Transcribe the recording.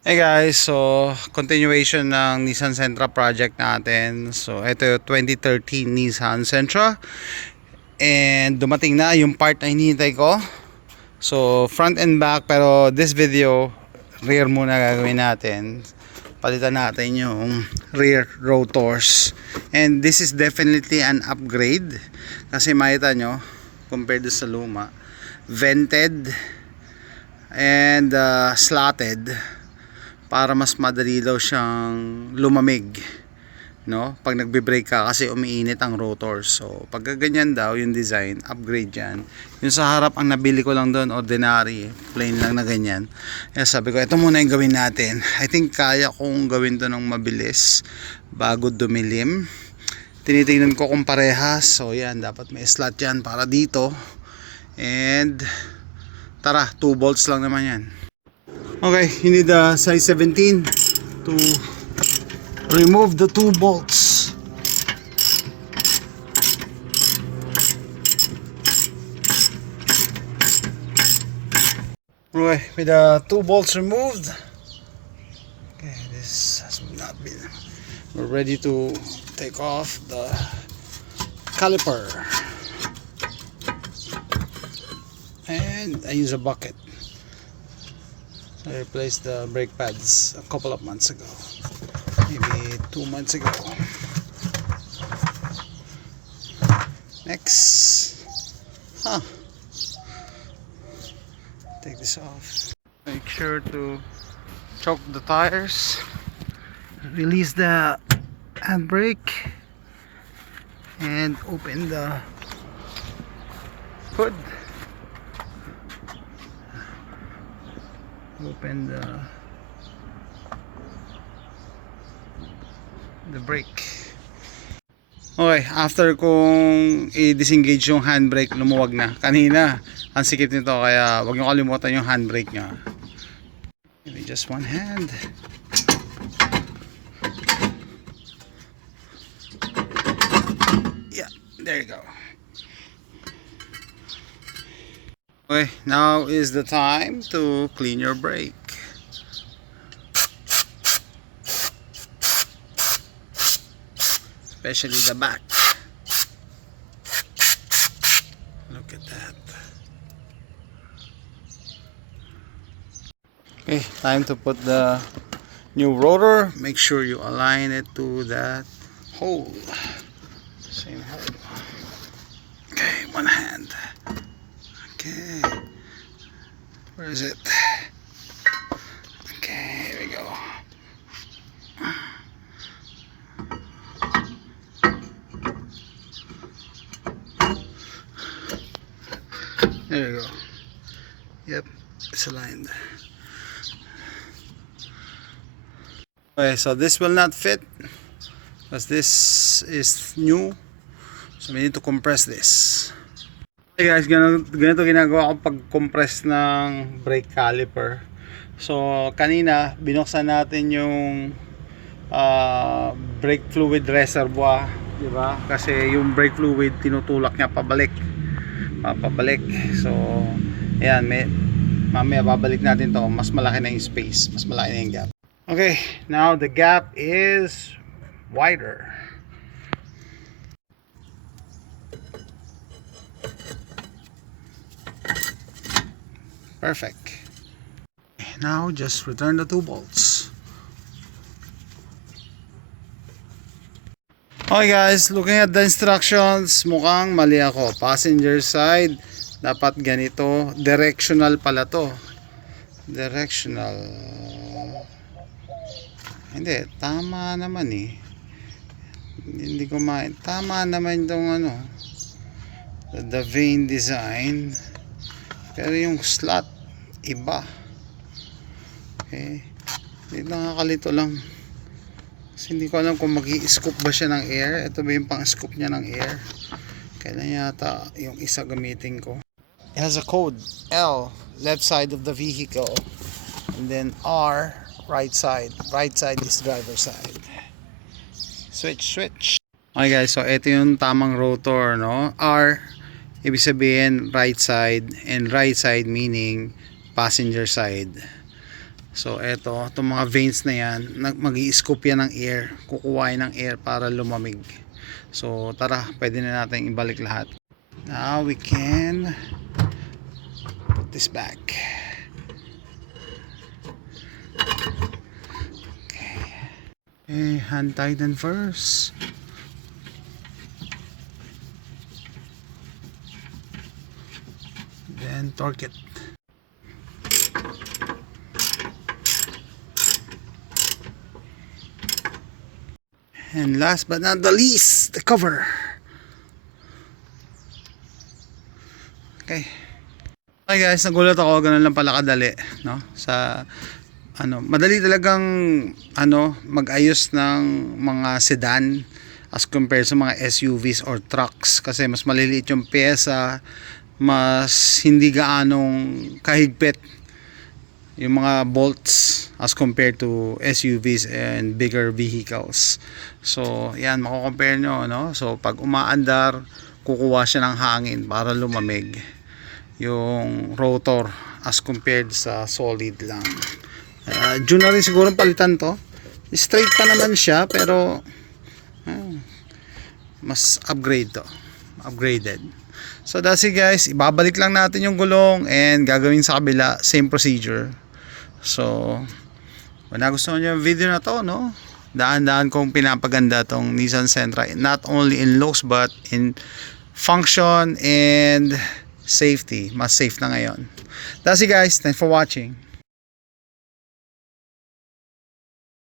Hey guys, so continuation ng Nissan Sentra project natin. So ito yung 2013 Nissan Sentra and dumating na yung part na hinihintay ko. So front and back, pero this video rear muna gagawin natin. Palitan natin yung rear rotors. And this is definitely an upgrade kasi makita nyo compared sa luma, vented and slotted para mas madali daw siyang lumamig, no? Pag nagbe-brake ka kasi umiinit ang rotor. So pag ganyan daw yung design, upgrade yan. Yung sa harap ang nabili ko lang doon, ordinary, plain lang na ganyan. Kaya sabi ko, ito muna yung gawin natin. I think kaya kong gawin to ng mabilis bago dumilim. Tinitingnan ko kung parehas. So yan, dapat may slot yan para dito. And tara, 2 bolts lang naman yan. Okay, you need a size 17 to remove the 2 bolts. Okay, with the 2 bolts removed, okay, this has not been. We're ready to take off the caliper, and I use a bucket. I replaced the brake pads a couple of months ago, maybe 2 months ago. Next, take this off. Make sure to choke the tires, release the handbrake, and open the hood. Open the brake. Okay, after kong i-disengage yung handbrake, lumuwag na. Kanina, ang sikip nito, kaya wag niyo kalimutan yung handbrake niya. Maybe just one hand. Yeah, there you go. Okay, now is the time to clean your brake. Especially the back. Look at that. Okay, time to put the new rotor. Make sure you align it to that hole. Same hole. Okay, one hand. Okay, where is it? Okay, here we go. There you go. Yep, it's aligned. Okay, so this will not fit because this is new, so we need to compress this. Hey guys, ganito ginagawa ko pag compress ng brake caliper. So kanina binuksan natin yung brake fluid reservoir, di ba? Kasi yung brake fluid tinutulak niya pabalik. So ayan, mamaya babalik natin to, mas malaki na yung space, mas malaki na yung gap. Okay, now the gap is wider. Perfect. Now just return the 2 bolts. Okay guys, looking at the instructions, mukhang mali ako. Passenger side, dapat ganito. Directional pala to. Directional. Hindi, tama naman eh. Hindi ko tama naman itong ano, the vane design. Pero yung slot, iba. Okay. Hindi, nakakalito lang. Kasi hindi ko alam kung mag-i-scoop ba siya ng air. Ito ba yung pang-scoop niya ng air? Kailan yata yung isa gamitin ko. It has a code. L, left side of the vehicle. And then R, right side. Right side is driver side. Switch. Okay guys, so ito yung tamang rotor, no? R, ibig sabihin right side. And right side meaning passenger side. So eto, itong mga vanes na yan, mag-i-scoop yan ng air, kukuhain ng air para lumamig. So tara, pwede na natin ibalik lahat. Now we can put this back. Okay, hand tighten first. Then torque it. And last but not the least, the cover. Okay. Okay guys, nagulat ako, ganun lang pala kadali, no? Sa madali talagang mag-ayos ng mga sedan as compared sa mga SUVs or trucks kasi mas maliliit yung pyesa, mas hindi gaanong kahigpit yung mga bolts as compared to SUVs and bigger vehicles. So yan, mako-compare nyo, no? So pag umaandar, kukuha siya ng hangin para lumamig yung rotor as compared sa solid lang. June na rin siguro palitan to. Straight pa naman siya pero mas upgraded. So that's it guys, ibabalik lang natin yung gulong and gagawin sa kabila, same procedure. So kung nagustuhan nyo yung video na to, no, daan-daan kong pinapaganda tong Nissan Sentra, not only in looks but in function and safety. Mas safe na ngayon. That's it guys, thanks for watching.